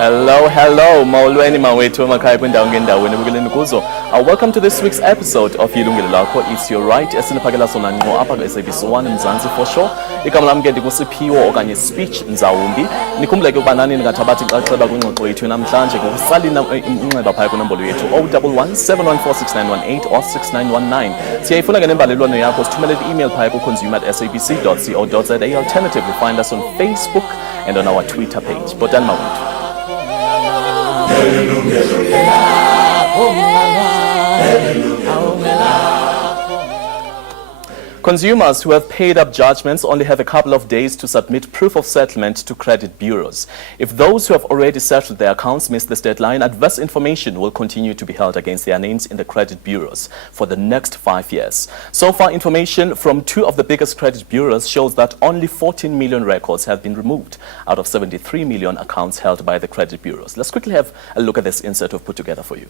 Hello, Maulweni mawethu emakhaya kwindawo ngendaweni ebukeleni kuzo. Welcome to this week's episode of Yilungelo Lakho. It's your right. Esiniphakela sona ngqo apha SABC 1 Mzansi for sure. Igama lami ke ndikuSiphiwo okanye Speech Nzawumbi. Nikhumbuleke ukuba nani ningathabathi xaxheba kwingxoxo yethu namhlanje ngokusalina inxeba phaya kwinombolo yethu 011-714-6918 or 6919. Siyayifuna ke nembalelwano yakho sithumele i-email phaya ku-consumer@sabc.co.za. Alternatively, find us on Facebook and on our Twitter page. Botani mawethu. Consumers who have paid up judgments only have a couple of days to submit proof of settlement to credit bureaus. If those who have already settled their accounts miss this deadline, adverse information will continue to be held against their names in the credit bureaus for the next 5 years. So far, information from two of the biggest credit bureaus shows that only 14 million records have been removed out of 73 million accounts held by the credit bureaus. Let's quickly have a look at this insert we've put together for you.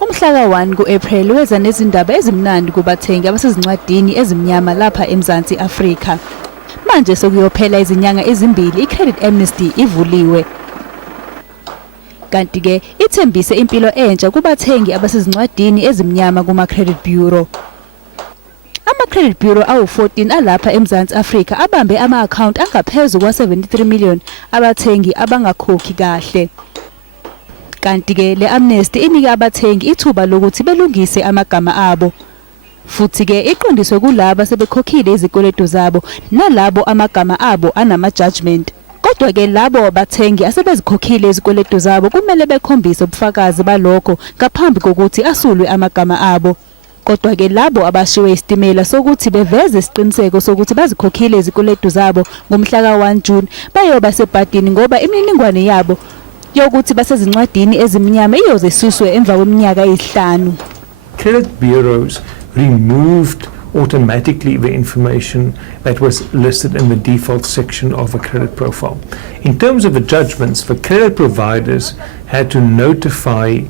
Umhlaka 1 ku-April weza nezindaba ezimnandi kubathengi abasezincwadini ezimnyama lapha eMzansi Afrika. Manje sokuyophela izinyanga ezimbili i-Credit Amnesty ivuliwe. Kanti ke ithembise impilo entsha kubathengi abasezincwadini ezimnyama kuma-Credit Bureau. Ama-Credit Bureau awu-14 alapha eMzansi Afrika abambe ama-account angaphezu kwa-73 million abathengi abangakhokhi kahle. Kanti ke le Amnesty inika abathengi ithuba lokuthi belungise amagama abo. Futhi ke iqondiswe kulabo sebekhokhile izikweletu zabo nalabo amagama abo anama judgment. Kodwa ke labo abathengi asebezikhokhile izikweletu zabo kumele bekhombise ubufakazi balokho ngaphambi kokuthi asulwe amagama abo. Kodwa ke labo abashiwe isitimela sokuthi beveze isiqiniseko sokuthi bazikhokhile izikweletu zabo ngomhla ka-1 June bayoba sebhadini ngoba imininingwane yabo yokuthi basezincwadini ezimnyama iyozesuswe emva kweminyaka emihlanu. Credit bureaus removed automatically the information that was listed in the default section of a credit profile. In terms of the judgments, the credit providers had to notify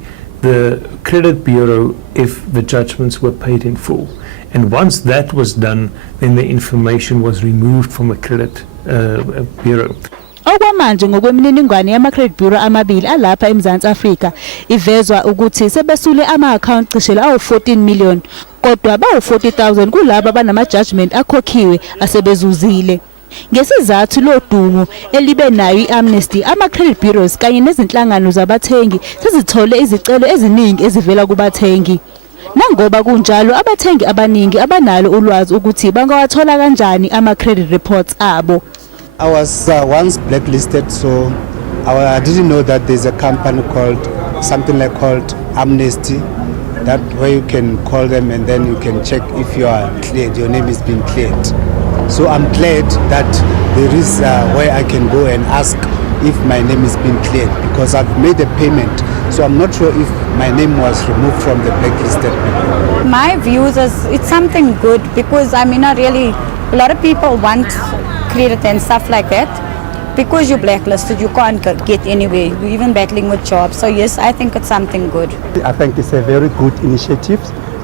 the credit bureau if the judgments were paid in full. And once that was done, then the information was removed from the credit bureau. Okwamanje ngokwemininingwane yama-Credit Bureau amabili alapha eMzansi Afrika ivezwa ukuthi sebesule ama-account cishela awu-14 million kodwa bawu-40,000 kulabo abanama-judgment akhokhiwe asebezuzile. Ngesizathu lodumo elibe nayo i-Amnesty, ama-Credit Bureaus kanye nezinhlangano zabathengi sezithole izicelo eziningi ezivela kubathengi. Nangoba kunjalo abathengi abaningi abanalo ulwazi ukuthi bangawathola kanjani ama-credit reports abo. I was once blacklisted, so I didn't know that there's a company called Amnesty, that where you can call them and then you can check if you are cleared, your name is being cleared. So I'm glad that there is where I can go and ask if my name is being cleared because I've made a payment. So I'm not sure if my name was removed from the blacklisted people. My views is it's something good because a lot of people want credit and stuff like that. Because you're blacklisted, you can't get anywhere. You're even battling with jobs. So yes, I think it's something good. I think it's a very good initiative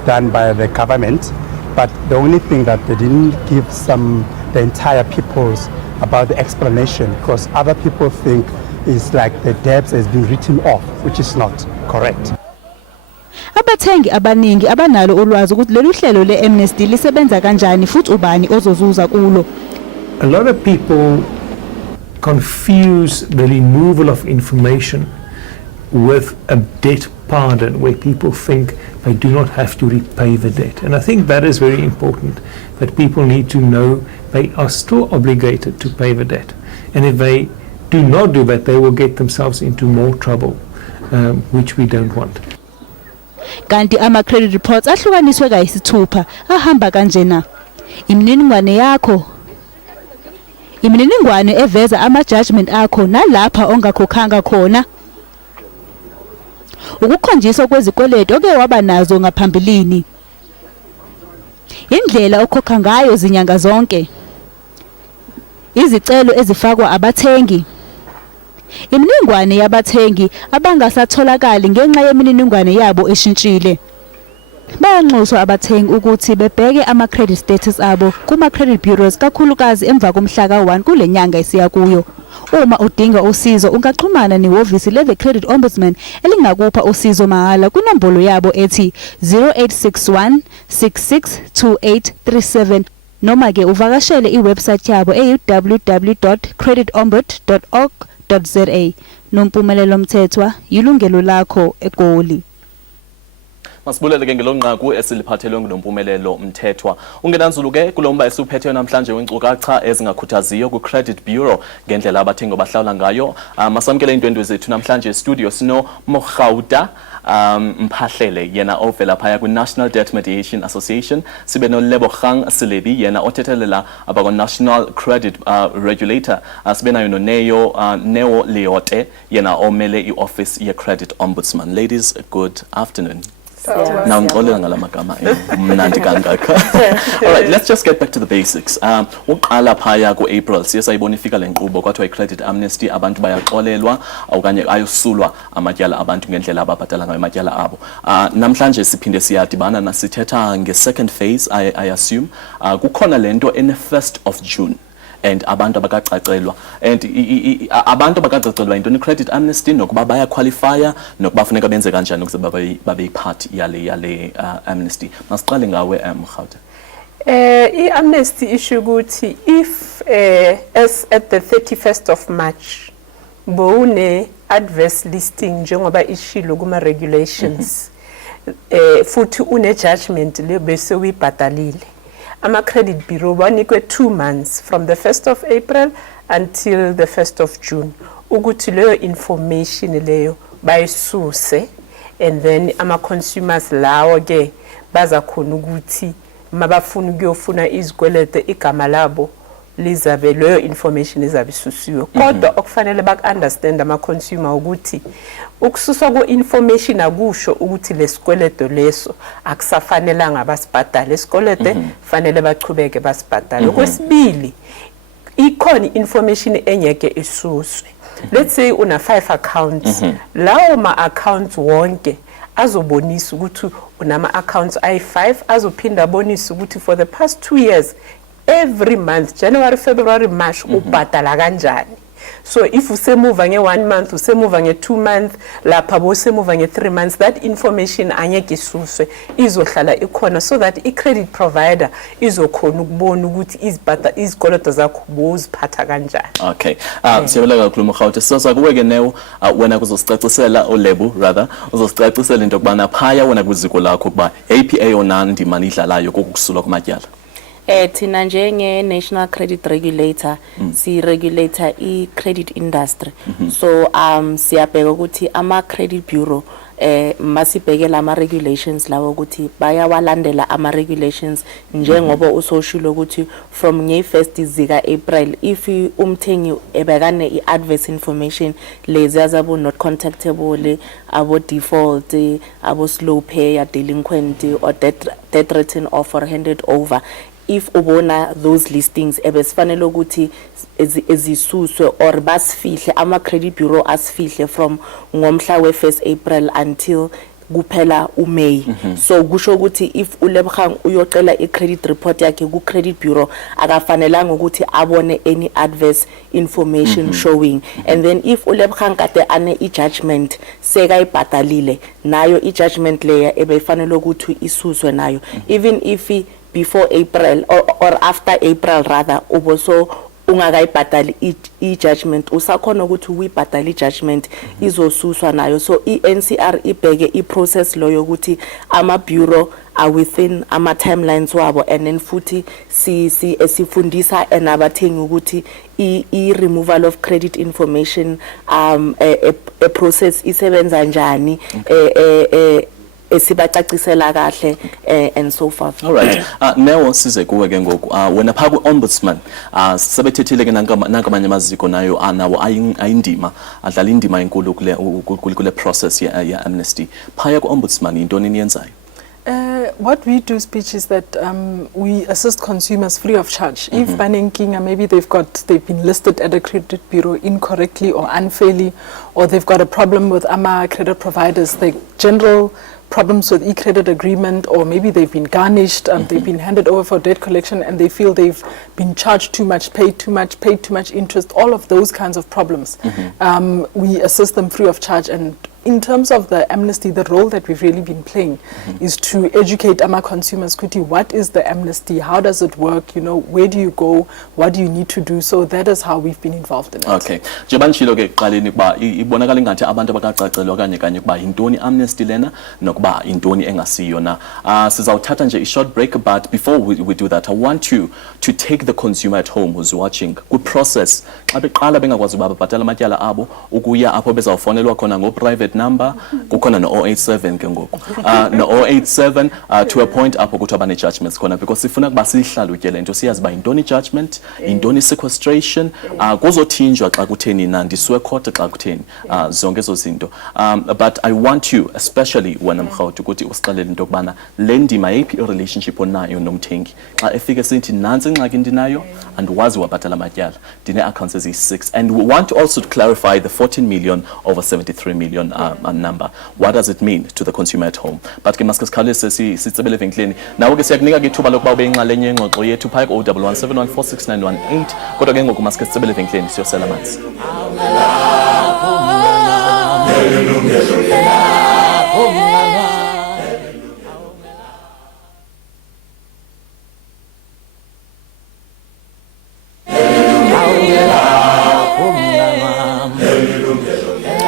done by the government. But the only thing that they didn't give the entire peoples about the explanation, because other people think it's like the debts has been written off, which is not correct. Abathengi abaningi abanalo ulwazi ukuthi lolu hlelo le-Amnesty lisebenza kanjani futhi ubani ozozuza kulo. A lot of people confuse the removal of information with a debt pardon where people think they do not have to repay the debt. And I think that is very important, that people need to know they are still obligated to pay the debt. And if they do not do that, they will get themselves into more trouble, which we don't want. Kanti ama-credit reports ahlukaniswe kayisithupha ahamba kanjena. Imininingwane eveza ama-judgment akho nalapha ongakhokhanga khona. Ukukhonjiswa kwezikweletu oke waba nazo ngaphambilini. Indlela okhokha ngayo zinyanga zonke. Izicelo ezifakwa abathengi. Imininingwane yabathengi abangasatholakali ngenxa yemininingwane yabo eshintshile. Bayanxuswa abathengi ukuthi bebheke ama-credit status abo kuma-credit bureaus kakhulukazi emva komhla ka-1 kule nyanga esiya kuyo. Uma udinga usizo ungaxhumana nehhovisi le The Credit Ombudsman elingakupha usizo mahhala kunombolo yabo ethi 0861 662837 noma ke uvakashele iwebsite yabo www.creditombud.org.za. Nompumelelo Mthethwa, Yilungelo Lakho, eGoli. Masibulele ke ngelonqaku esiliphathelwe nguNompumelelo Mthethwa. Ungenanzulu ke kulomba esuphethe namhlanje wenkcukacha ezingakhuthaziyo ku Credit Bureau ngendlela abathengi abahlawula ngayo. Masamkele indwendwe zethu namhlanje studio sino Mogauta Mphahlele yena ovela phaya ku National Debt Mediation Association, sibe no Lebogang Selebi yena othethelela abako National Credit Regulator, sibe nayo no Neo Leote yena omele ioffice ye Credit Ombudsman. Ladies, good afternoon. Now, alright, let's just get back to the basics. Uqala phaya ku April siyasayibonifika lenkqubo kwathiwa i-credit amnesty, abantu bayaxolelwa okanye ayosulwa amatyala abantu ngendlela ababhatala ngayo amatyala abo. Namhlanje siphinde siyadibana nasithetha nge-second phase, I assume. Kukhona lento in the 1st of June. And abantu abakacacelwa and abantu abakacacelwa into credit amnesty nokuba baya qualifya nokuba funeka benze kanjani ukuze babe part yale amnesty. Masiqale ngawe Mogauta. I-amnesty issue ukuthi if as at the 31st of March bone adverse listing njengoba ishilo kuma regulations futhi une judgment le bese uyibhatalile, ama credit bureau banikwe 2 months from the 1st of April until the 1st of June ukuthi leyo information leyo bayisuse, and then ama consumers lawo ke baza khona ukuthi mabafuna ukuyofuna izikwelete igama labo lizabe leyo information izabe isusiwe. Kodwa okufanele bak-understand ama consumer ukuthi ukususwa ko information akusho ukuthi lesikweleto leso akusafanelanga basibhadale isikwelete, fanele bachubeke basibhadale. Okwesibili, ikhona information engeke isuswe. Let's say una 5 accounts, lawo ma accounts wonke azobonisa ukuthi unama accounts i5, azophinda abonisa ukuthi for the past 2 years every month, January, February, March, ubhadala kanjani. So if usemuva nge 1 month, usemuva nge 2 months, lapha usemuva nge 3 months, that information angeke isuswe, izohlala ikhona so that i-credit provider izokhona ukubona ukuthi izikoloto zakho boziphatha kanjani. Okay. Siyabonga kakhulu Mogauta. Sizoza kuwe ke Neo wena kuzosicacisela Olebu rather uzosicacisela into kubana phaya wena kwiziko lakho kuba APA onandi mani idlalayo kokusulwa kumatyala. Thina njenge National Credit Regulator si regulator i-credit industry. So siyabheka ukuthi ama credit bureau masibhekela ama regulations lawo ukuthi bayawalandela ama regulations njengoba usoshilo ukuthi from nge 1st zika April if umthengi ebekane i-adverse information lezi azabo not contactable, abo default, abo slow pay, delinquent or debt written off or handed over, if ubona those listings ebesifanele ukuthi ezisuswe or basifihle ama credit bureau asifihle from ngomhla we 1st April until kuphela uMay. So kusho ukuthi if uLebogang uyocela i-credit report yakhe ku credit bureau akafanelanga ukuthi abone any adverse information showing, and then if uLebogang kade ane i-judgment sekayibhatalile nayo i-judgment layer ebefanele ukuthi isuswe nayo, even if before April or after April rather uboso ungakayibhadali i-judgment usakhona ukuthi uyibhadale i-judgment izosuswa nayo. So i-NCR ibheke i-process loyo ukuthi ama bureau are within ama timelines wabo, and then futhi sifundisa enabathengi ukuthi i-removal of credit information a process isebenza njani esibacacisela kahle and so forth. All right. Neo size kuwe ke ngoku wena pha ku ombudsman sebethethile ke nankamanye amaziko nayo anawo ayindima adlala indima enkulu kule process ya amnesty. Phaya ku ombudsman into niyenzayo? What we do, Speech, is that we assist consumers free of charge. If banenkinga, maybe they've been listed at a credit bureau incorrectly or unfairly, or they've got a problem with AMA credit providers, the general problems with e-credit agreement, or maybe they've been garnished, they've been handed over for debt collection, and they feel they've been charged too much, paid too much interest, all of those kinds of problems. We assist them free of charge. And in terms of the Amnesty, the role that we've really been playing is to educate our consumers. Kuti, what is the Amnesty? How does it work? You know, where do you go? What do you need to do? So that is how we've been involved in it. Okay. Njengoba ke qaleni kuba ibonakala ngathi abantu abakacacelwa kanye kuba intoni Amnesty lena nokuba intoni engasiyona. Sizawuthatha nje a short break, but before we do that, I want you to take the consumer at home who's watching good process. Xa beqala bengakwazi uba babhatala amatyala abo ukuya apho bezawufonelwa khona ngo private number kukhona no 087 ke ngoku no 087 to a point apho kuthi abane judgments khona, because sifuna kuba sihlalutye lento siyazi ba intoni judgment, intoni sequestration, kuzothinjwa xa kutheni nandiswe court xa kutheni zonke ezo zinto. But I want you, especially when amkhawuthi ukuthi usixelele into kubana le ndima yiphi relationship onayo nomthengi xa efike sithi nansi ingxaki ndinayo and wazi wabhatala amatyala ndine accounts ezi6, and we want also to clarify the 14 million over 73 million number. What does it mean to the consumer at home? But ke maske sikhawulise sitsebele evenkileni nawe ke siyakunika ke ithuba lokuba ube inxalenye yengxoxo yethu phaya ku 01171469118 kodwa ke ngoku maske sitsebele evenkileni siyosela amanzi.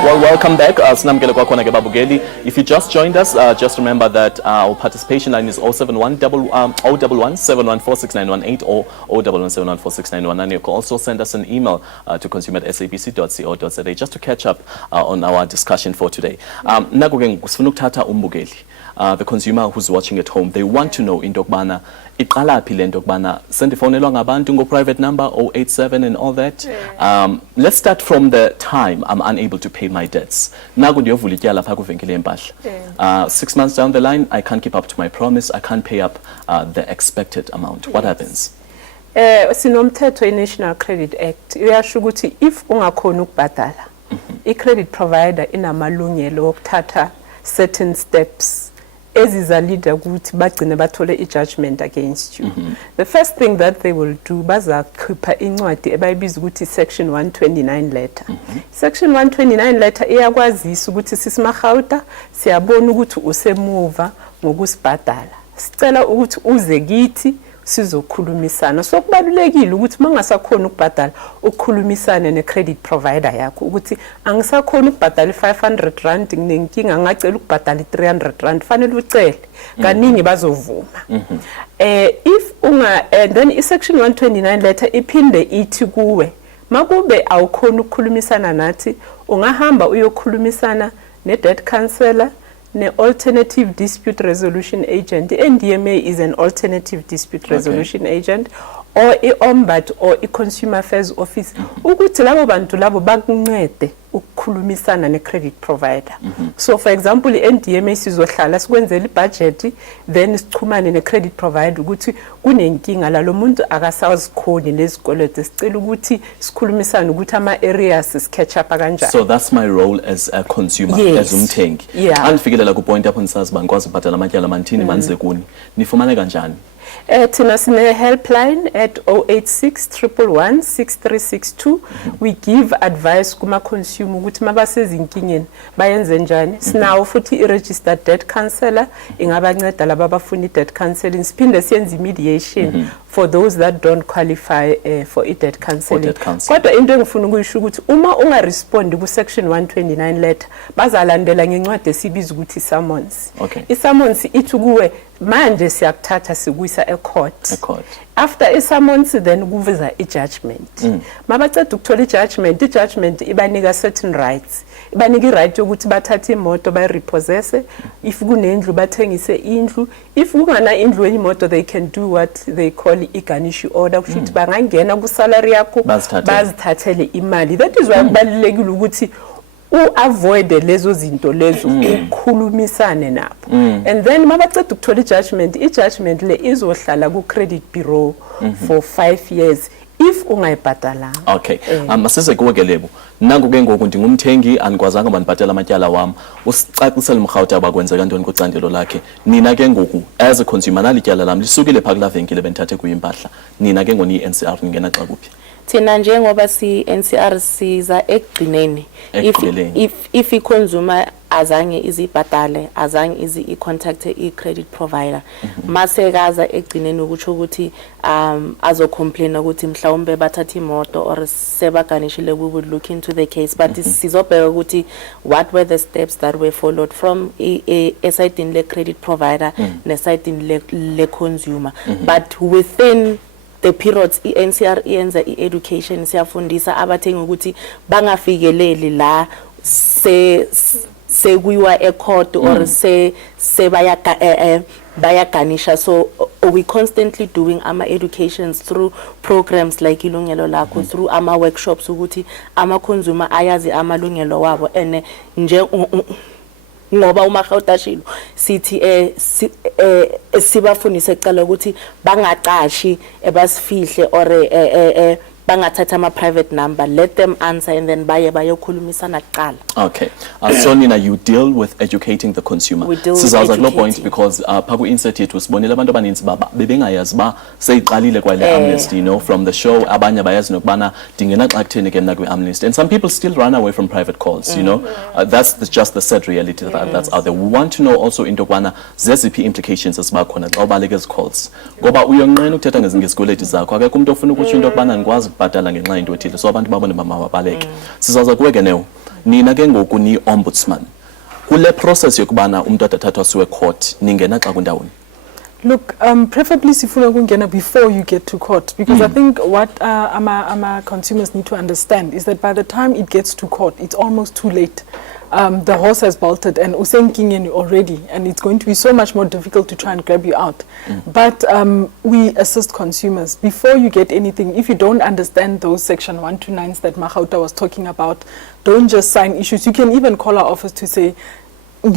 Well, welcome back. Sinamkele kwakhona ke babukeli. If you just joined us, just remember that our participation line is 011-714-69118 or 011-714-69119. You can also send us an email to consumer@sabc.co.za just to catch up on our discussion for today. Naku ke sifuna ukuthatha umbukeli, the consumer who's watching at home. They want to know into kubana iqala phi lento kubana sendifonelwa ngabantu ngo private number 087 and all that. Let's start from the time I'm unable to pay my debts. Naku ndiyovula ityala pha kuvenkile yempahla. 6 months down the line, I can't keep up to my promise. I can't pay up the expected amount. What happens? Sinomthetho i-National Credit Act uyasho ukuthi if ungakhona ukubhadala, i-credit provider inamalungelo okuthatha certain steps ezizalida ukuthi bagcine bathole i-judgment against you. The first thing that they will do, bazakhipha incwadi ebayibiza ukuthi section 129 letter. Section 129 letter iyakwazisa ukuthi sisimahauta siyabona ukuthi usemuva ngokusibhadala. Sicela ukuthi uze kithi sizokhulumisana. So kubalulekile ukuthi mangasakhona ukubhadala ukukhulumisane ne-credit provider yakho ukuthi angisakhona ukubhadala i-500 nginenkinga ngacela ukubhadala i-300 fanele ucele kaningi bazovuma. If then i-section 129 letter iphinde ithi kuwe makube awukhona ukukhulumisana nathi ungahamba uyokhulumisana ne-debt counselor, ne-alternative dispute resolution agent. The NDMA is an alternative dispute resolution agent, or i-ombud or i-consumer affairs office ukuthi labo bantu labo bakuncede ukukhulumisana ne-credit provider. So for example, i-NDMA sizohlala sikwenzela i-budget, then sichumane ne-credit provider ukuthi kunenkinga la lo muntu akasazikhoni lezikweleti, sicela ukuthi sikhulumisane ukuthi ama-areas si-catch up kanjani. So that's my role as a consumer, as umthengi. Andifikelela ku point apho ndisazi uba ngikwazi ukubhatala amatyala amanithini manze kuni nifumane kanjani? Tina sine helpline at 086-111-6362. We give advice kuma consumer ukuthi mabasezinkingeni bayenze njani. Sinawo futhi i-registered debt counselor ingabanceda laba abafuna i-debt counseling. Siphinde siyenze mediation for those that don't qualify for i-debt counseling. Kodwa into engifuna ukuyisho ukuthi uma ungarespondi ku section 129 letter bazalandela ngencwadi esibiza ukuthi summons. I-summons ithi kuwe manje siyakuthatha sikuyisa e-court. After i-summons then kuveza i-judgment. Mabaceda ukuthola i-judgment ibanika certain rights. Ibanika i-right yokuthi bathathe imoto bayirepossesse, if kunendlu bathengise indlu, if kungana indlu imoto they can do what they call i-garnish order, kushuthi bangangena ku salary yakho bazithathele imali. That is why kubalulekile ukuthi avoid lezo zinto lezo ukhulumisane nabo. And then mabaceda ukuthola i-judgment le izohlala ku credit bureau for 5 years. if ungayibhadalanga. Okay. Masise kuwe ke Lebo. Nangu ke ngoku ndingumthengi andikwazanga mandibhatala amatyala wam. Usicacisele mrhawuti abakwenzeka ntoni kwicandelo lakhe. Nina ke ngoku as a consumer nalityala lam lisukile phaa kulaa venkile bendithathe kuyo impahla. Nina ke ngoni i-NCR ningena xa kuphi? Thina njengoba si-NCR siza ekugcineni if i-consumer azange izibhadale azange i-contacte i-credit provider masekaza ekugcineni ukutsho ukuthi azocomplaina ukuthi mhlawumbe bathatha imoto or sebaganishile, we would look into the case, but sizobheka ukuthi what were the steps that were followed from esayidini le-credit provider nesayidini le-consumer, but within the periods i-NCR iyenza i-education siyafundisa abathengi ukuthi bangafikeleli la sekuyiwa e-court or bayaganisha. So we constantly doing ama-educations through programs like Yilungelo Lakho, through ama-workshops ukuthi ama-consumer ayazi amalungelo wabo and ngoba uma khawutashilo sithi sibafundise ecala ukuthi bangaqashi ebasifihle or bangathatha ama private number, let them answer and then bayokhulumisana kuqala. Okay. So Nina, you deal with educating the consumer. We deal with educating. At no point educating. because phaku insert yethu sibonile abantu abaninzi bebengayazi ba seyiqalile kwale Amnesty, you know, from the show abanye bayazi nokubana dingena xa kutheni ke mna kwi Amnesty, and some people still run away from private calls, you know. That's just the sad reality that's out there. We want to know also into kubana zeziphi implications esiba khona xa ubaleke ezi calls ngoba uyonqena ukuthetha ngezikweleti zakho akekho umuntu ofuna ukuthi into kubana ngikwazi ukubhatala ngenxa yento ethile, so abantu babone mababaleke. Sizawuza kuwe ke Neo, nina ke ngoku ni ombudsman kule process yokubana umuntu adathathwa siwe court ningena xa kundawoni? Look, preferably sifuna kungena before you get to court, because I think what our consumers need to understand is that by the time it gets to court, it's almost too late. The horse has bolted and usenkingeni already, and it's going to be so much more difficult to try and grab you out. But we assist consumers. Before you get anything, if you don't understand those section 129s that Mahauta was talking about, don't just sign issues. You can even call our office to say, I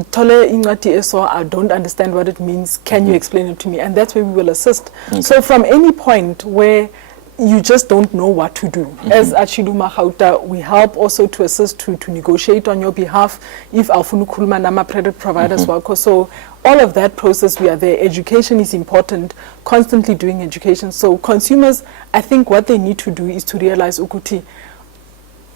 don't understand what it means, can you explain it to me? And that's where we will assist. So from any point where you just don't know what to do, as Achilu Mahauta, we help also to assist to negotiate on your behalf if Alfunu Kulma Nama credit providers work. So all of that process, we are there. Education is important, constantly doing education. So consumers, I think what they need to do is to realize, Ukuti,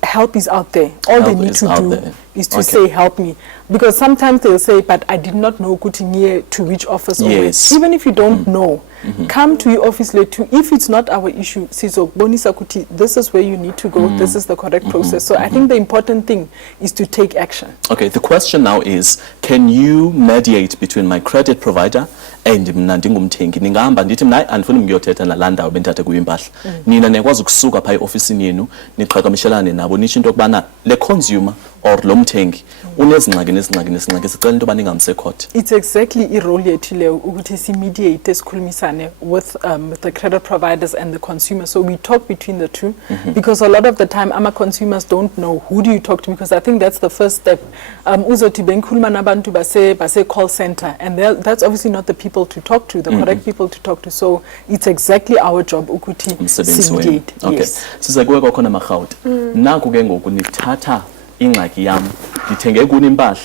help is out there. All they need to do is to say, help me. Because sometimes they'll say, but I did not know near to which office or where. Even if you don't know, come to your office later. If it's not our issue, this is where you need to go. This is the correct process. So I think the important thing is to take action. Okay, the question now is, can you mediate between my credit provider and mna ndingumthengi? Ningahamba ndithi mna andifuni ngiyothetha nalaa ndawo bendithathe kuyo impahla. Nina niyakwazi ukusuka phaa eofisini yenu niqhagamshelane nabo nitsho into yokubana le consumer or lo mthengi unezingxaki sicela into yoba ningamse court. It's exactly irole yethu leyo ukuthi si-mediate sikhulumisane with the credit providers and the consumer. So we talk between the two, because a lot of the time our consumers don't know who do you talk to, because I think that's the first step. Uzothi bengikhuluma nabantu base call center, and that's obviously not the people to talk to, the correct people to talk to. So it's exactly our job ukuthi si-mediate. Okay. Yes. Size kuwe kwakhona Marhawuti. Naku ke ngoku nithatha ingxaki yam ndithenge kuni impahla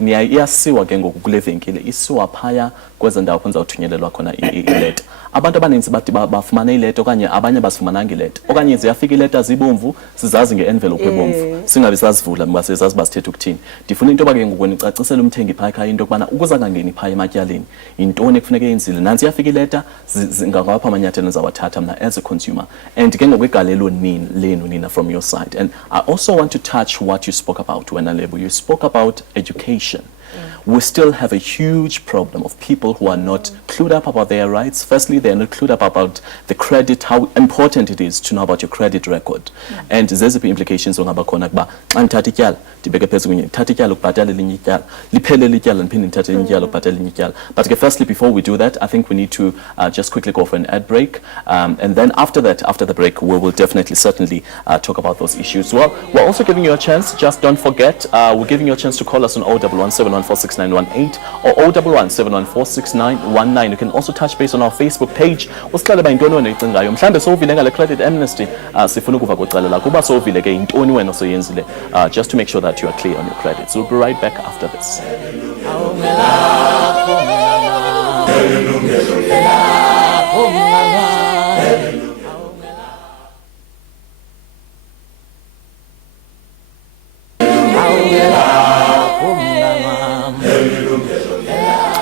iyasiwa ke ngoku kule venkile isiwa phaya kweze ndawo phonza uthunyelelwa khona ileta. Abantu abaninzi bathi bafumana ileta okanye abanye basifumananga ileta okanye ziyafika ileta zibomvu sizazi nge-envelope ebomvu singabi sazivula ngoba sizazi basithethe ukuthini. Ndifuna into yoba ke ngoku nicacisele umthengi phaya ekhaya into yokubana ukuze angangeni phaya ematyaleni yintoni ekufuneka yenzile. Nansi iyafika ileta ngawaphi amanyathelo ndizawathatha mna as a consumer, and ke ngoku igalelo lenu nina from your side. And I also want to touch what you spoke about when you spoke about education. We still have a huge problem of people who are not clued up about their rights. Firstly, they're not clued up about the credit, how important it is to know about your credit record. And there's the implications on abakhona kuba xa ndithatha ityala ndibeke phezu kunye ndithatha ityala ukubhatala elinye ityala liphele ityala ndiphinde ndithathe elinye ityala ukubhatala elinye ityala. But firstly, before we do that, I think we need to just quickly go for an ad break, and then after that, after the break, we will definitely certainly talk about those issues. Well, we're also giving you a chance, just don't forget, we're giving you a chance to call us on 011 714 011-714-6918 or 011-714-6919. You can also touch base on our Facebook page. Usixele ba intoni wena icingayo. Mhlambe sowuvile ngale credit amnesty. Sifuna ukuva kuqala la kuba sowuvile ke intoni wena osoyenzile just to make sure that you are clear on your credits. We'll be right back after this.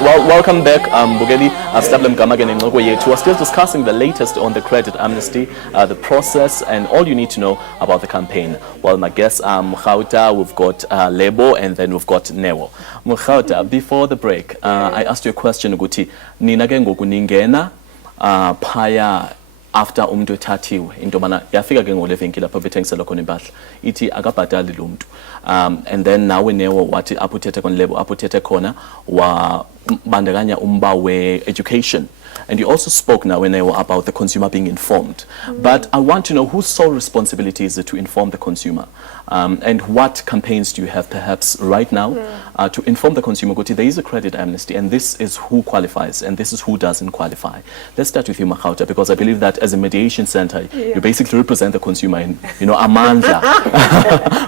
Well, welcome back, Bugeli. We're still discussing the latest on the credit amnesty, the process, and all you need to know about the campaign. Well, my guests are Mkhauta, we've got Lebo, and then we've got Newo. Mkhauta, before the break, I asked you a question, Guti. Nina ke ngoku ningena phaya after umuntu ethathiwe into mana yafika ke ngolevenkile lapha bethengisela khona impahla ithi akabhatali lo muntu and then nawe Newo wathi aphuthethe kon Lebo aphuthethe khona wa bandakanya umba we education, and you also spoke now about the consumer being informed. But I want to know whose sole responsibility is it to inform the consumer, and what campaigns do you have perhaps right now to inform the consumer? There is a credit amnesty, and this is who qualifies and this is who doesn't qualify. Let's start with you, Mkhauta, because I believe that as a mediation center, you basically represent the consumer in, amandla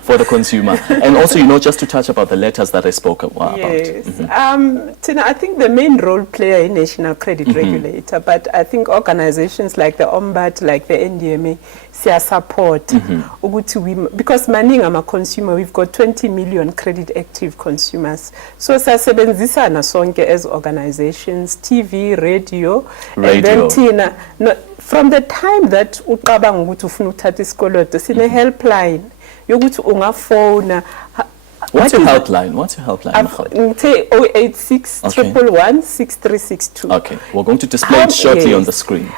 for the consumer. And also, just to touch about the letters that I spoke about. Yes. Tina, I think the main role player in national credit regulator, but I think organizations like the Ombudsman, like the NDMA, see support. Because maning I'm a consumer, we've got 20 million credit active consumers. So sasebenzisana sonke as organizations, TV, radio. And then Tina, from the time that uqabanga ukuthi ufuna uthatha isikoloto, sine helpline yokuthi ungafona. What's your helpline? 086 111 6362. Okay, we're going to display it shortly on the screen.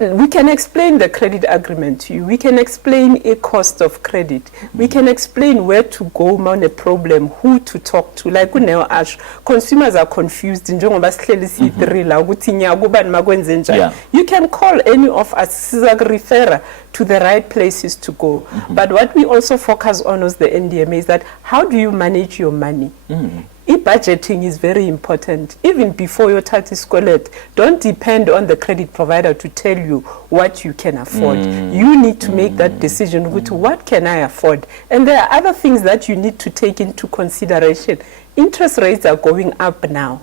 We can explain the credit agreement to you. We can explain a cost of credit. We can explain where to go on a problem, who to talk to. Like Ash, consumers are confused. You can call any of us, refer to the right places to go. But what we also focus on as the NDMA is that how do you manage your money? E-budgeting is very important. Even before your tati scolet, don't depend on the credit provider to tell you what you can afford. You need to make that decision with what can I afford. And there are other things that you need to take into consideration. Interest rates are going up now.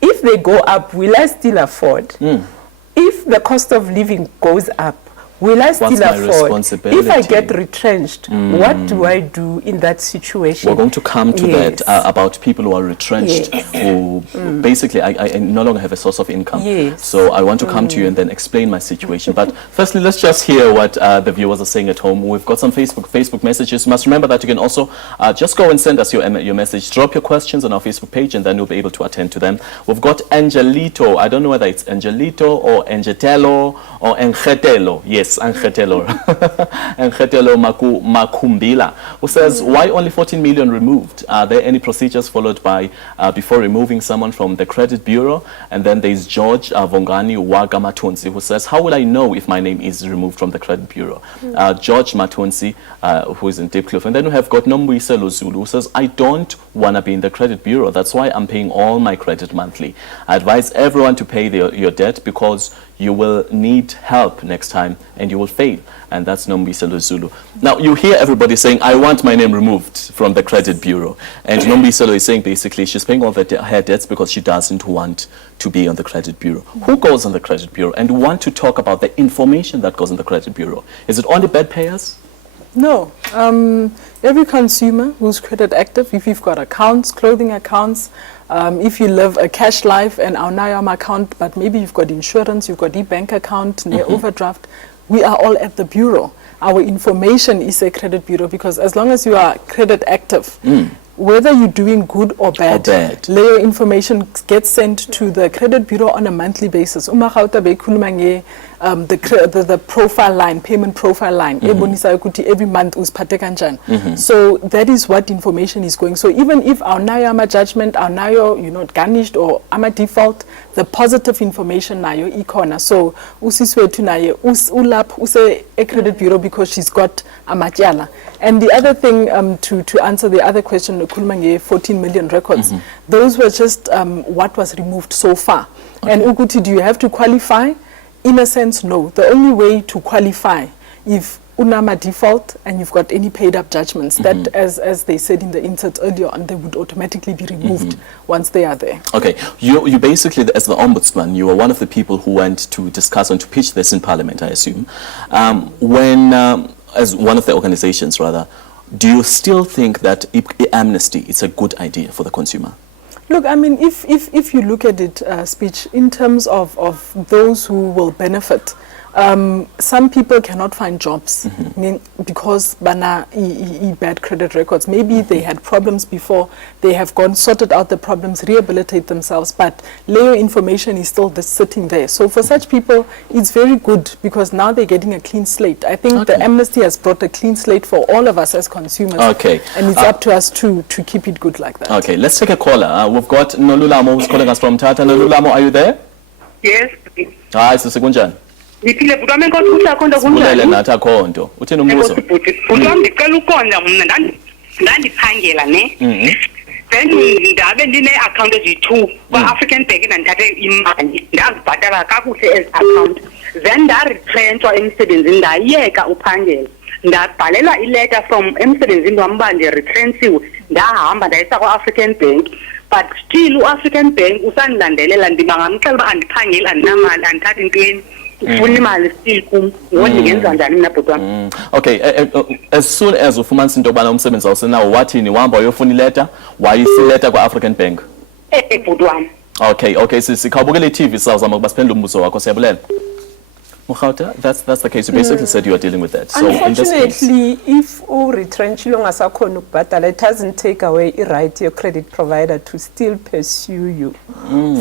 If they go up, will I still afford? If the cost of living goes up, will I still afford? If I get retrenched, what do I do in that situation? We're going to come to that about people who are retrenched, who basically I no longer have a source of income. So I want to come to you and then explain my situation. But firstly, let's just hear what the viewers are saying at home. We've got some Facebook messages. You must remember that you can also just go and send us your message. Drop your questions on our Facebook page, and then we'll be able to attend to them. We've got Angelito. I don't know whether it's Angelito or Angetelo or Enchetelo. Yes, Enchetelo. Enchetelo Makumbila, who says, why only 14 million removed? Are there any procedures followed by before removing someone from the credit bureau? And then there's George Vongani Wagamatunsi, who says, how will I know if my name is removed from the credit bureau? George Matunsi, who is in Deepcliff. And then we have got Yilungelo Lakho, who says, I don't want to be in the credit bureau. That's why I'm paying all my credit monthly. I advise everyone to pay your debt because you will need help next time and you will fail. And that's Yilungelo Lakho. Now, you hear everybody saying, I want my name removed from the credit bureau. And Yilungelo Lakho is saying basically she's paying all her debts because she doesn't want to be on the credit bureau. Who goes on the credit bureau? And we want to talk about the information that goes on the credit bureau. Is it only bad payers? No. Every consumer who's credit active, if you've got accounts, clothing accounts, if you live a cash life and our NIAM account, but maybe you've got insurance, you've got e-bank account, overdraft, we are all at the bureau. Our information is a credit bureau because as long as you are credit active, whether you're doing good or bad, your information gets sent to the credit bureau on a monthly basis. The profile line, payment profile line, every month so that is what information is going. So even if our NIAMA judgment, our NIAO, garnished or AMA default, the positive information nayo ikona. So usiswethu naye ulapho use credit bureau because she's got amatyala. And the other thing, to answer the other question, ukhuluma nge 14 million records, those were just what was removed so far. And ukuthi, do you have to qualify? In a sense, no. The only way to qualify, if unama default and you've got any paid up judgments, that as they said in the insert earlier on, they would automatically be removed once they are there. Okay, you basically, as the ombudsman, you were one of the people who went to discuss and to pitch this in Parliament, I assume. As one of the organizations, rather, do you still think that Amnesty is a good idea for the consumer? Look, I mean, if you look at it, Speech, in terms of those who will benefit, some people cannot find jobs because bana bad credit records. Maybe they had problems before, they have sorted out the problems, rehabilitate themselves, but layer information is still sitting there. So for such people, it's very good because now they're getting a clean slate. I think the Amnesty has brought a clean slate for all of us as consumers. Okay. And it's up to us to keep it good like that. Okay, let's take a caller. We've got Nolulamo who's calling us from Tata. Nolulamo, are you there? Yes. Hi, Sisekunjan. Ngiphile bhuti wami enkosi uthi akhonto kunjani? Sibulele nathi akhonto. Uthini umbuzo? Bhuti wami ngicela ukonza mna ndandiphangela ne. Then ndabe ndine account eziyi-2 kwa-African Bank ndandithathe imali ndazibhatala kakuhle ezi account. Then ndaretrenchwa emsebenzini ndayeka uphangela. Ndabhalelwa ileta from emsebenzini wami uba ndiretrenchiwe ndahamba ndayisa kwa-African Bank. But still u-African Bank usandilandelela ndibangamxela uba andiphangeli andinamali andithathi ntweni. Okay, as soon as ufumanisa into yobana umsebenzi awusenawo wathini wahamba wayofuna ileta wayisileta kwa-African Bank? Okay, sikhawubukela i-TV sawuzama ukuba siphendule umbuzo wakho, siyabulela. Mukhauta, that's the case. You basically said you are dealing with that. So unfortunately, in this case, if you retrench longasakhona ukubhatala, it doesn't take away the right to your credit provider to still pursue you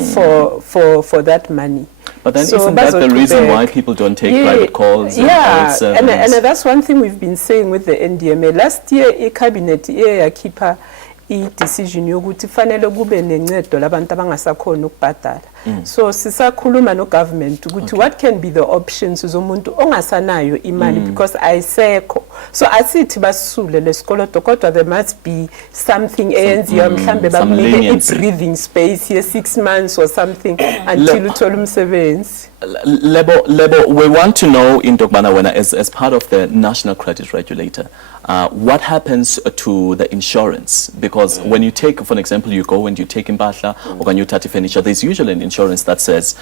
for that money. But then isn't that the reason why people don't take private calls? And that's one thing we've been saying with the NDMA. Last year, the cabinet keeper i-decision yokuthi fanele kube nencedo labantu abangasakhona ukubhadala. So sisakhuluma no government ukuthi what can be the options zomuntu ongasanayo imali because ayisekho. So asithi basule lesikoloto kodwa there must be something eyenziwa mhlambe bakunike i-breathing space ye 6 months or something until uthola umsebenzi. Lebo, we want to know in Tokbana as part of the National Credit Regulator, what happens to the insurance? Because when you take, for example, you go and you take impahla or when you touch furniture, there's usually an insurance that says,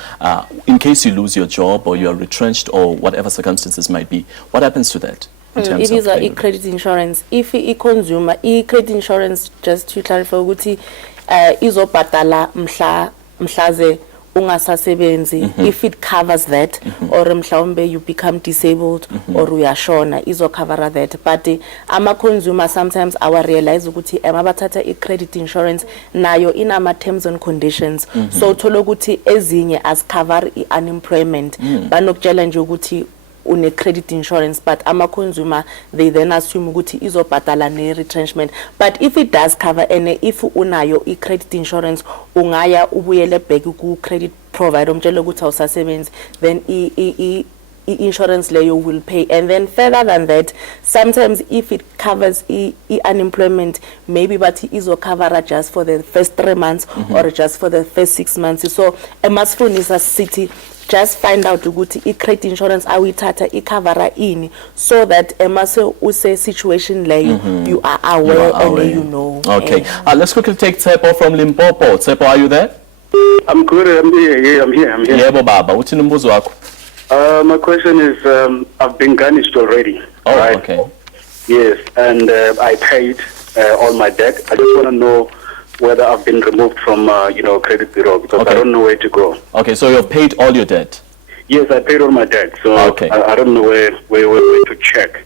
in case you lose your job or you are retrenched or whatever circumstances might be, what happens to that? It is a credit insurance. If a consumer, credit insurance, just to clarify, izobhadala mhlaze ungasasebenzi, if it covers that, or mhlawumbe you become disabled or uyashona, izo cover that. But ama consumer sometimes our realize ukuthi mabathatha i-credit insurance nayo inama terms and conditions. So thola ukuthi ezinye as cover i-unemployment banokutshela nje ukuthi une credit insurance, but ama consumer they then assume ukuthi izobhadala ne retrenchment. But if it does cover and if unayo I credit insurance ungaya ubuyele back ku credit provider umtshela ukuthi awusasebenzi, then I insurance leyo will pay. And then further than that, sometimes if it covers I unemployment, maybe but izo cover just for the first 3 months or just for the first 6 months. So a must phone is a city. Just find out ukuthi I-credit insurance awithatha I-covera ini, so that emase use situation leyo you are aware and you know. Okay, let's quickly take Tsepo from Limpopo. Tsepo, are you there? I'm good. I'm here. Yebo baba, uthini umbuzo wakho? My question is, I've been garnished already. Oh, right? Okay. Yes, and I paid all my debt. I just want to know whether I've been removed from, credit bureau, because I don't know where to go. Okay, so you've paid all your debt? Yes, I paid all my debt, so I don't know where to check.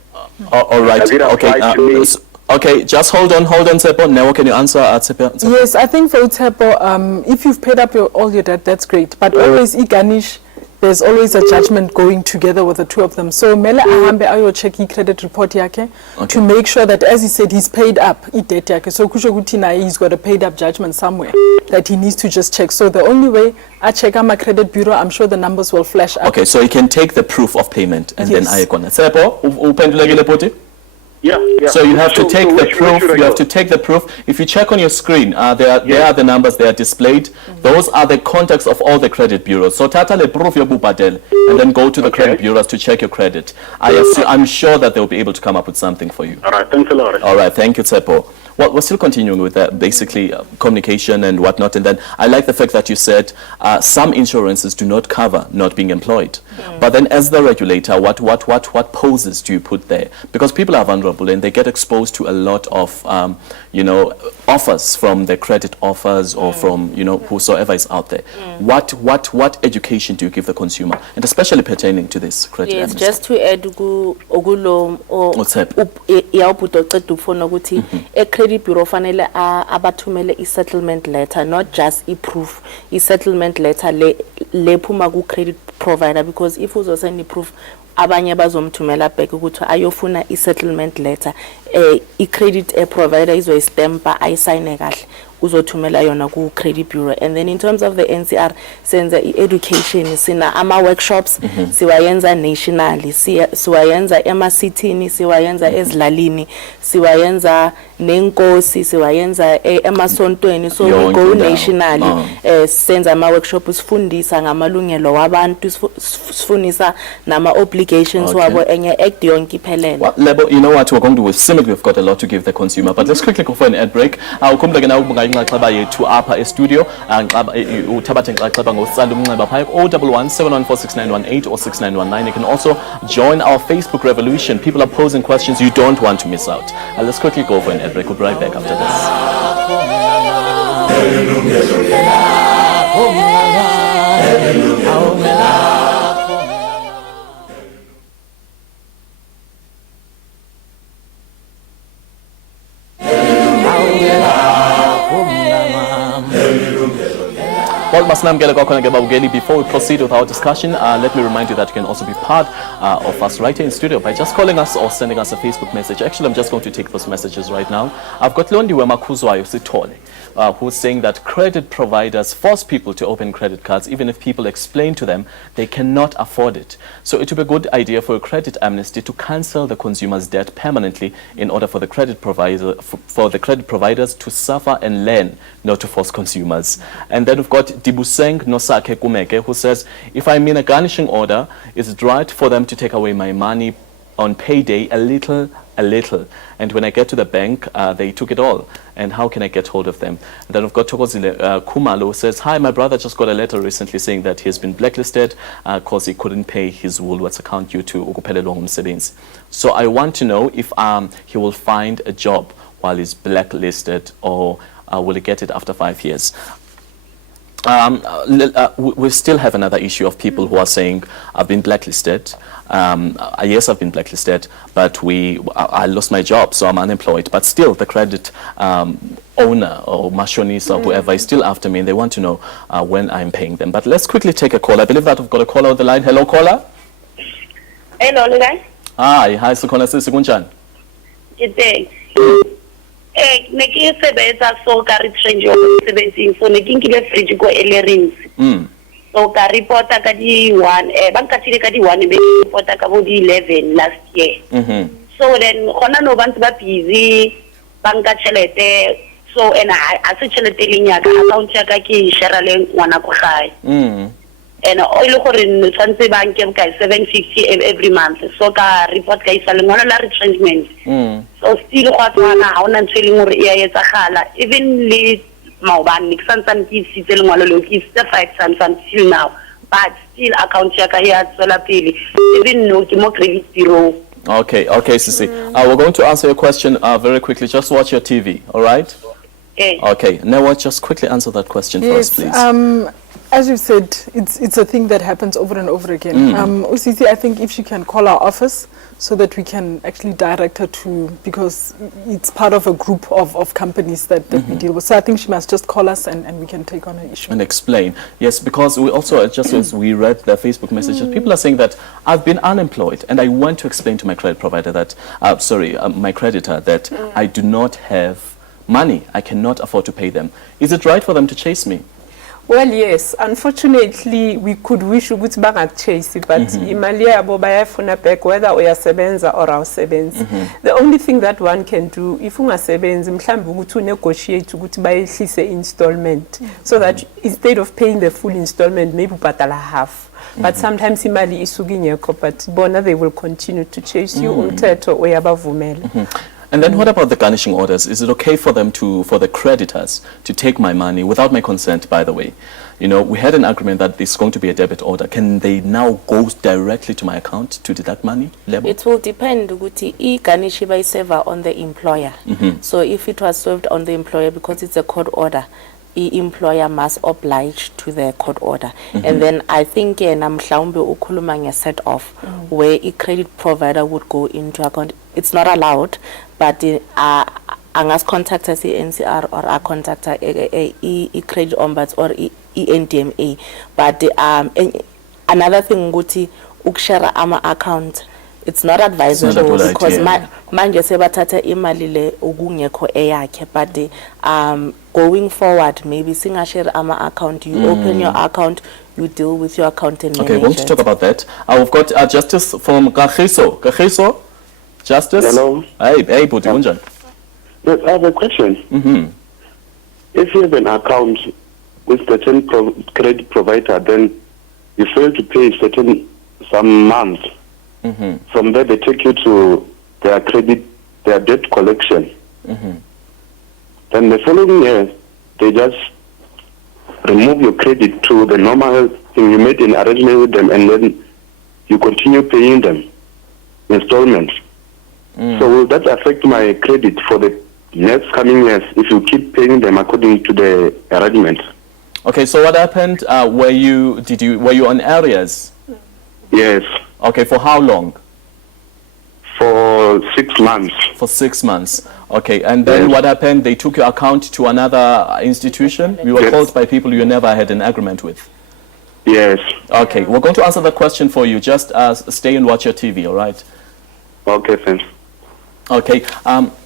All right. Does it apply to me? Okay, just hold on, Tsepo. Now, can you answer Tsepo? Yes, I think for Tsepo, if you've paid up all your debt, that's great. But always, garnish there's always a judgment going together with the two of them. So mele ahambe ayo check credit report yake to make sure that, as he said, he's paid up debt yake. So kusho kuti na he's got a paid up judgment somewhere that he needs to just check. So the only way I check my credit bureau, I'm sure the numbers will flash up. Okay, so he can take the proof of payment and then ayekona. Sepo, upendulekile poti? Yeah. So you have to take the proof. Where should I You have go? to take the proof. If you check on your screen, there are the numbers. They are displayed. Those are the contacts of all the credit bureaus. So tata le proof yobupadel, and then go to the credit bureaus to check your credit. I'm sure that they'll be able to come up with something for you. All right, thanks a lot. All right, thank you, Tsepo. Well, we're still continuing with that, basically communication and whatnot. And then I like the fact that you said some insurances do not cover not being employed. But then, as the regulator, what poses do you put there? Because people are vulnerable and they get exposed to a lot of, offers from the credit offers or from, whosoever is out there. What education do you give the consumer, and especially pertaining to this credit? Yes, amnesty? just to add ogulo a credit bureau fanele abathumele i-settlement letter, not just i-proof, i-settlement letter le phuma ku-credit provider, because if uzosend i-proof abanye bazomthumela back ukuthi ayofuna i-settlement letter, i-credit provider izoyistempa ayisayine kahle uzothumela yona ku credit bureau. And then in terms of the NCR senza education, sina ama workshops siwayenza nationally, siwayenza ema-citini, siwayenza ezilalini, siwayenza nenkosi, siwayenza emasontweni. So we go nationally, senza ama workshops, sifundisa ngamalungelo wabantu, sifundisa nama obligations wabo enye act yonke iphelele. Lebo, you know what we're going to do with Simic, we've got a lot to give the consumer, but let's quickly go for an ad break. Inxaxheba yethu apha e-studio uthabathe inxaxheba ngositsala umnxeba phaya 011 7146918 or 6919. You can also join our Facebook revolution. People are posing questions you don't want to miss out. Let's quickly go for an ad break. We'll be right back after this. Before we proceed with our discussion, let me remind you that you can also be part of us right here in studio by just calling us or sending us a Facebook message. Actually, I'm just going to take those messages right now. I've got Londiwe Makuzwayo Sitole, who's saying that credit providers force people to open credit cards even if people explain to them they cannot afford it. So it would be a good idea for a credit amnesty to cancel the consumer's debt permanently in order for the credit providers to suffer and learn not to force consumers. And then we've got Dibuseng Nosake Kumeke, who says, if I'm in a garnishing order, is it right for them to take away my money on payday a little? And when I get to the bank, they took it all. And how can I get hold of them? And then we've got Tokozile Kumalo, who says, hi, my brother just got a letter recently saying that he has been blacklisted because he couldn't pay his Woolworths account due to ukuphelelwa ngumsebenzi. So I want to know if he will find a job while he's blacklisted, or will he get it after 5 years? We still have another issue of people who are saying, I've been blacklisted. Yes, I've been blacklisted, but I lost my job, so I'm unemployed. But still, the credit owner or Mashonis or whoever is still after me, and they want to know when I'm paying them. But let's quickly take a call. I believe that we've got a caller on the line. Hello, caller. Hello, guys. Hi, Sukona Sisikunjan. Ne ke sebetsa so ka re change yo sebetsing, so ne ke nkile fridge go elerings. So ka reporta ka di 1 banka tshile ka di 1 be reporta ka bo di 11 last year. So then gona no bantse ba busy banka chelete, so and a se chelete le nya ka account ya ka ke share le ngwana ko gae. And ile gore no tshwantse banke ka 750 every month, so ka report ka isa le ngwana la retrenchment. So still go tswana ha ona ntshweleng gore e a etsagala, even le maobane ke santse ke sitse le ngwana le ke step 5 santse till now, but still account ya ka ya tswela pele, even no ke mo credit bureau. Okay, Sisi. We're going to answer your question very quickly. Just watch your TV, all right? Okay. Now, just quickly answer that question first, please. As you said, it's a thing that happens over and over again. Usisi, I think if she can call our office so that we can actually direct her to, because it's part of a group of companies that we deal with. So I think she must just call us and we can take on her issue. And explain. Yes, because we also, just as we read the Facebook messages, people are saying that I've been unemployed and I want to explain to my credit provider that, my creditor, that I do not have money. I cannot afford to pay them. Is it right for them to chase me? Well, yes. Unfortunately, we could wish ukuthi bangachase, but imali yabo bayafuna back whether uyasebenza or awusebenzi. The only thing that one can do, if ungasebenzi, mhlambe ukuthi negotiate ukuthi bayehlise installment, so that instead of paying the full installment, maybe ubhatala half. But sometimes imali isuka ingekho, but bona they will continue to chase you. Umthetho uyabavumela. And then what about the garnishing orders? Is it okay for them for the creditors to take my money without my consent, by the way? You know, we had an agreement that there's going to be a debit order. Can they now go directly to my account to deduct money? It will depend. Garnish by server on the employer. So if it was served on the employer because it's a court order, the employer must oblige to the court order. And then I think namhlawumbe ukhuluma nge-set off where a credit provider would go into account. It's not allowed, but angas contact us NCR or a contact a credit ombuds or NDMA. But another thing nguthi ukshare ama account, it's not advisable because manje sebathatha imali le okungekho eyakhe, but going forward maybe singashare ama account, you open your account, you deal with your account and manage. Okay, we're going to talk about that. We've got Justice from Kagiso. Justice? Hello. Hey, Buti Munjan. Yes, I have a question. If you have an account with certain credit provider, then you fail to pay some month. From there, they take you to their debt collection. Then the following year, they just remove your credit to the normal thing. You made an arrangement with them, and then you continue paying them installments. So will that affect my credit for the next coming years if you keep paying them according to the arrangement? Okay, so what happened? Were you on arrears? Yes. Okay, for how long? For 6 months. For 6 months. Okay, and then what happened? They took your account to another institution? You were called by people you never had an agreement with? Yes. Okay, we're going to answer the question for you. Just stay and watch your TV, all right? Okay, thanks. Okay,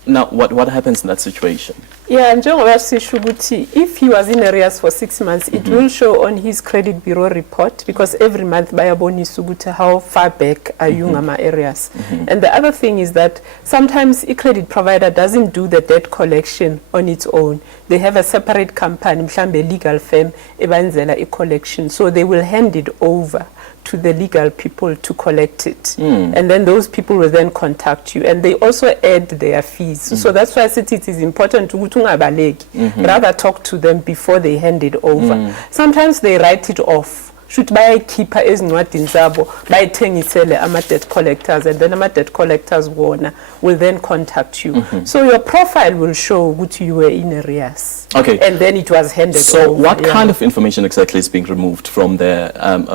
now what happens in that situation? Yeah, njengoba sisho ukuthi if he was in arrears for 6 months, it will show on his credit bureau report, because every month bayabonisa ukuthi how far back are you ngama areas. And the other thing is that sometimes a credit provider doesn't do the debt collection on its own. They have a separate company, mhlambe legal firm ebenzela a collection, so they will hand it over to the legal people to collect it. And then those people will then contact you, and they also add their fees. So that's why I said it is important to rather talk to them before they hand it over. Sometimes they write it off. Should buy keeper ezincwadini zabo bayithengisele ama debt collectors, and then ama debt collectors will then contact you. So your profile will show what you were in arrears. Okay. And then it was handed over. So what kind of information exactly is being removed from the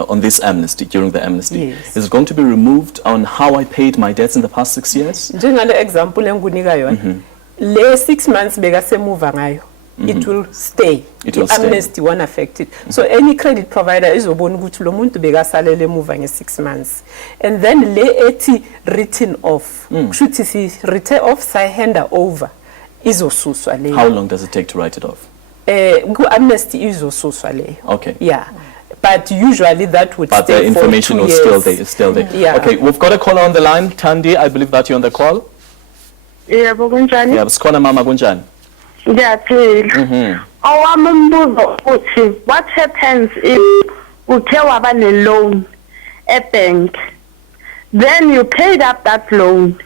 on this amnesty, during the amnesty? Yes. Is it going to be removed on how I paid my debts in the past 6 years? Njengale example engunika yona, le 6 months bekasemuva ngayo, it will stay. It will Amnesty won't affect it. So any credit provider izobona ukuthi lo muntu bekasalele emuva nge6 months. And then le ethi written off, kushuthi si write off sayihanda over izosuswa leyo. How long does it take to write it off? Ku amnesty izosuswa leyo. Okay. Yeah. But usually that would but stay the information for 2 was years. still there. Yeah. Okay, we've got a caller on the line. Thandi, I believe that you're on the call. Yeah, kunjani? Yeah, sikhona mama kunjani? Ngiyaphila. Owami umbuzo uthi, what happens if uthe waba ne-loan e-bank, then you paid up that loan?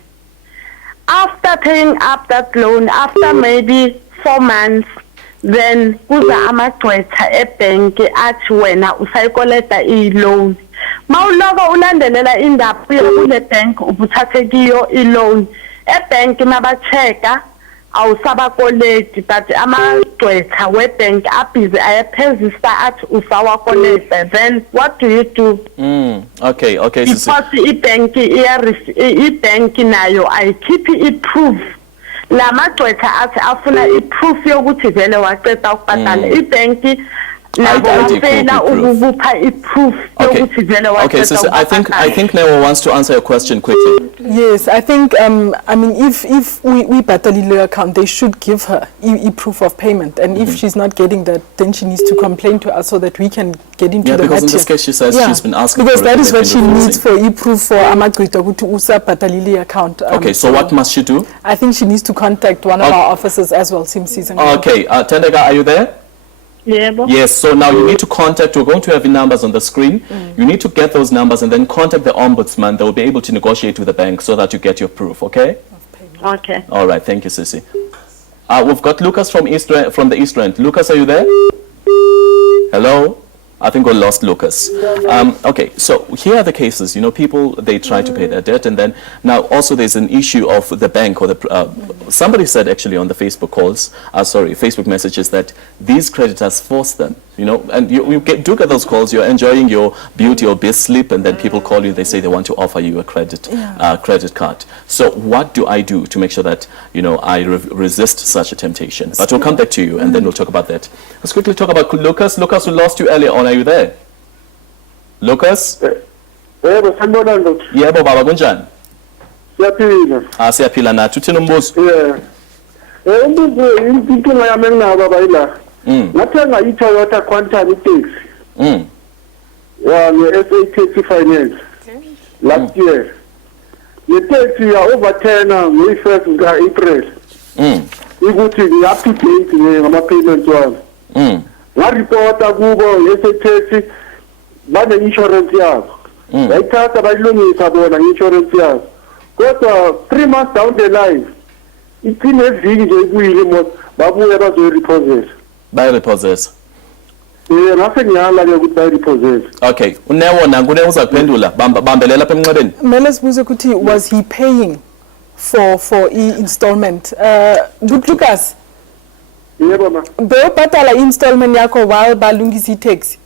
After paying up that loan, after maybe 4 months, then kuza amagqwetha e-bank athi wena usayikoleta i-loan. Mawuloko ulandelela indaba uye kule bank ubuthathe kiyo i-loan. E-bank mabacheka awusabakoleti but amagqwetha webank abhizi ayaphezisa athi usawakoleta, then what do you do? Okay, Because ibank nayo ayikhiphi i-proof. La magqwetha athi afuna i-proof yokuthi vele waqeda ukubhatala. Ibank Okay, so I think Newo wants to answer your question quickly. Yes, I think I mean if we batalile account, they should give her proof of payment, and if she's not getting that, then she needs to complain to us so that we can get into the matter. Because in this case she says she's been asking because for that is what she needs for proof for amagqwetha ukuthi usa batalile account. Okay, so what must she do? I think she needs to contact one of our officers as well, Season. Okay, Tendega, are you there? Yeah. Yes, so now you need to contact, we're going to have the numbers on the screen. You need to get those numbers and then contact the ombudsman. They will be able to negotiate with the bank so that you get your proof, okay? Okay. All right, thank you, Sissy. We've got Lucas from the East End. Lucas, are you there? Hello? I think we lost Lucas. Okay, so here are the cases. You know, people, they try to pay their debt, and then now also there's an issue of the bank or the somebody said actually on the Facebook calls, Facebook messages that these creditors force them. You know, and you do get those calls. You're enjoying your beauty or best sleep, and then people call you. They say they want to offer you a credit card. So what do I do to make sure that I resist such a temptation? But we'll come back to you, and then we'll talk about that. Let's quickly talk about Lucas. Lucas, we lost you earlier on. Are you there? Lucas? Yebo baba kunjani? Siyaphila. Siyaphila nathi. Uthini umbuzo? Umbuzo inkinga yami enginabo baba ila. Ngathenga iToyota Quantum taxi. nge-SA Finance. Last year. Le taxi ya overturna nge-1st April. Ukuthi ngi-up to date ngama payments wami. Ngaripota kubo nge-taxi bane-insurance yabo. Bayithatha bayilungisa bona nge-insurance yabo. Kodwa 3 months down the line iphinde eviki nje ikuyile imoto babuye bazoyi-repossess. Bayi-repossess. Ngase ngiyala ke ukuthi bayi-repossess. Okay, unewo nangune uzakuphendula bambelela lapha emnxebeni. Mele sibuze ukuthi was he paying for installment? Good Lucas. Yebo ma. Bewubhatala installment yakho while balungisa taxi.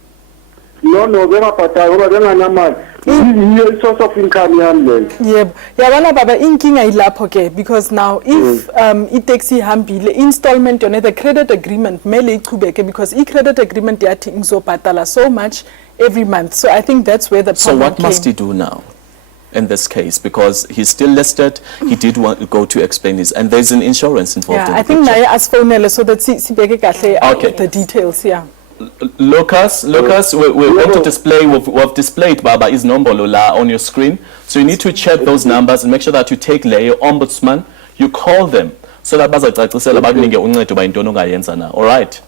No, bengabhatala ngoba benganamali. Yiyo i-source of income yami leyo. Yebo. Yabona baba inkinga ilapho ke because now if i-taxi ihambile installment yona the credit agreement mele ichubeke because i-credit agreement yathi ngizobhatala so much every month. So I think that's where the problem So what must he do now in this case? Because he's still listed, he did want to go to explain this, and there's an insurance involved. Yeah, I think naye asfonele so that sibeke kahle the details, yeah. Lucas, we're going to display, we've displayed Baba is nombolo la on your screen. So you need to check those numbers and make sure that you take layer ombudsman, you call them so that bazacacisela bakunike uncedo bayintoni ongayenza na. All right?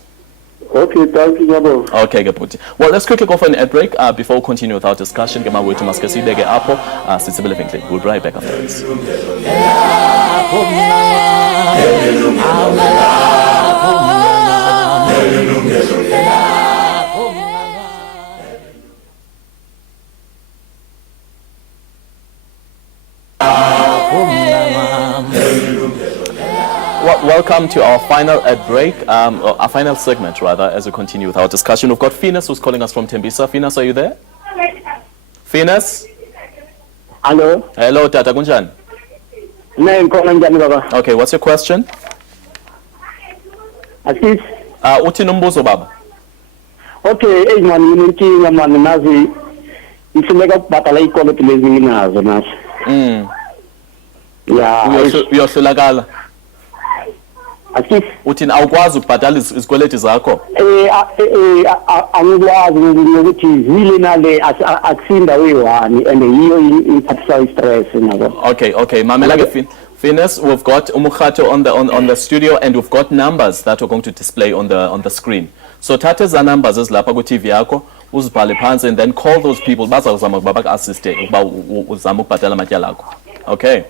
Okay, thank you, Yabo. Okay, Gaputi. Well, let's quickly go for an ad break before we continue with our discussion. Get my way to Maskasi Bege Apo, we'll be right back after this. Welcome to our final ad break, our final segment rather, as we continue with our discussion. We've got Finas who's calling us from Tembisa. Finas, are you there? Finas? Hello. Hello, Tata Kunjan. Okay, what's your question? Assist. Uthi numbuzo baba? Okay, man, inkinga man nazi ifuneka ukubhatala ikoloto lezi nginazo nazo. Yeah. Uyohlulakala. Assist. Uthini awukwazi ukubhatala izikweleti zakho? Angikwazi ukuthi zile nale akusinda we-1 and yiyo imphathisa stress nabo. Okay, mamela ke Finas, we've got Umukhato on the studio, and we've got numbers that we're going to display on the screen. So thatha za numbers ezilapha ku TV yakho uzibhale phansi and then call those people bazawuzama ukuba baku-assiste ukuba uzama ukubhatala amatyala akho. Okay?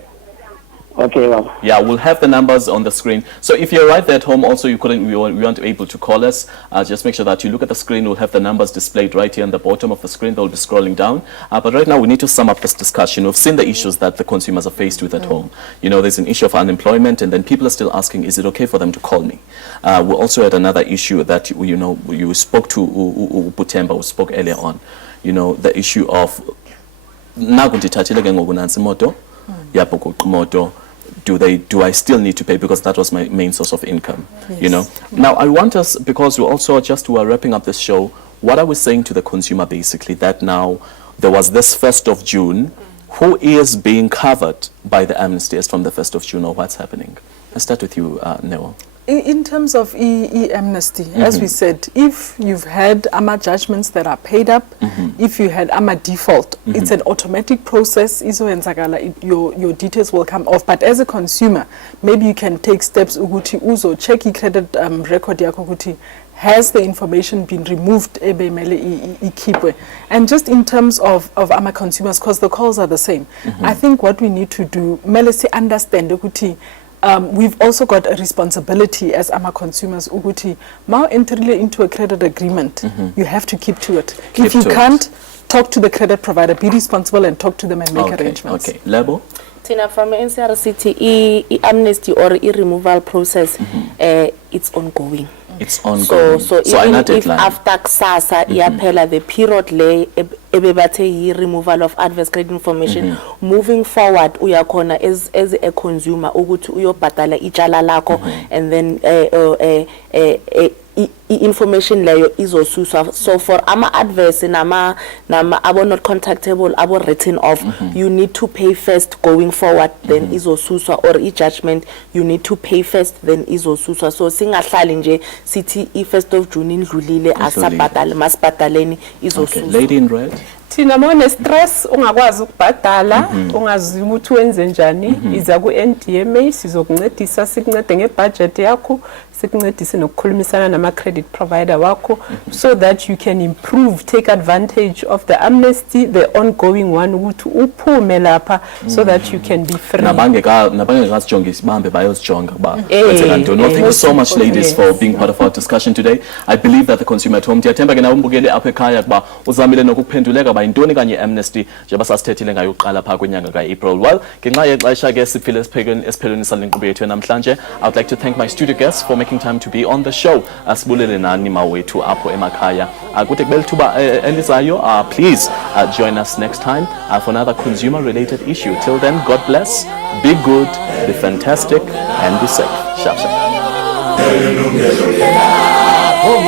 Okay, well. Yeah, we'll have the numbers on the screen. So if you're right there at home, also we weren't able to call us. Just make sure that you look at the screen. We'll have the numbers displayed right here on the bottom of the screen. They'll be scrolling down. But right now we need to sum up this discussion. We've seen the issues that the consumers are faced with at home. You know, there's an issue of unemployment, and then people are still asking, is it okay for them to call me? We also had another issue that, you know, you spoke to Butemba, who spoke earlier on. You know, the issue of do I still need to pay, because that was my main source of income? Yes. You know, now I want us, because we also just were wrapping up this show, what are we saying to the consumer basically, that now there was this 1st of June, who is being covered by the amnesty as from the 1st of June, or what's happening? Let's start with you, Neo. In terms of amnesty, as we said, if you've had judgments that are paid up, if you had default, it's an automatic process. Your details will come off. But as a consumer, maybe you can take steps. Uzo check credit record yakuti. Has the information been removed? And just in terms of consumers, because the calls are the same, I think what we need to do, understand we've also got a responsibility as consumers. Now entering into a credit agreement, you have to keep to it. If you can't, talk to the credit provider, be responsible and talk to them and make arrangements. Okay, Lebo? Tina, from NCRCT, amnesty or removal process, it's ongoing. It's ongoing. So even if after KSASA, the period lay removal of adverse credit information, moving forward, we are corner as a consumer, uyobhatala icala lakho, and then information layer is also so for adverse and abo not contactable, abo written off, you need to pay first going forward, then is also or judgment you need to pay first, then is also so singahlali nje sithi 1st of June indlulile asabhatala masibhataleni is also. Lady in red. Thina mone stress ungakwazi ukubhadala, ungazi ukuthi wenze njani, iza ku NDMA sizokuncedisa, sikuncede ngebudget yakho, sikuncedise nokukhulumisana nama credit provider wakho, so that you can improve, take advantage of the amnesty, the ongoing one, ukuthi uphume lapha, so that you can be free. Thank you so much, ladies, for being part of our discussion today. I believe that the consumer at home yintoni kanye amnesty njengoba sasithethile ngayo uqala pha kwenyanga kaApril. Well, ngenxa yexesha ke siphile esiphelweni salenkqubo yethu namhlanje. I would like to thank my studio guests for making time to be on the show. Asibulele nani mawethu apho emakhaya. Kuthi kubele thuba elizayo, please join us next time for another consumer related issue. Till then, God bless, be good, be fantastic, and be safe. Sharp, sharp. Yilungelo Lakho,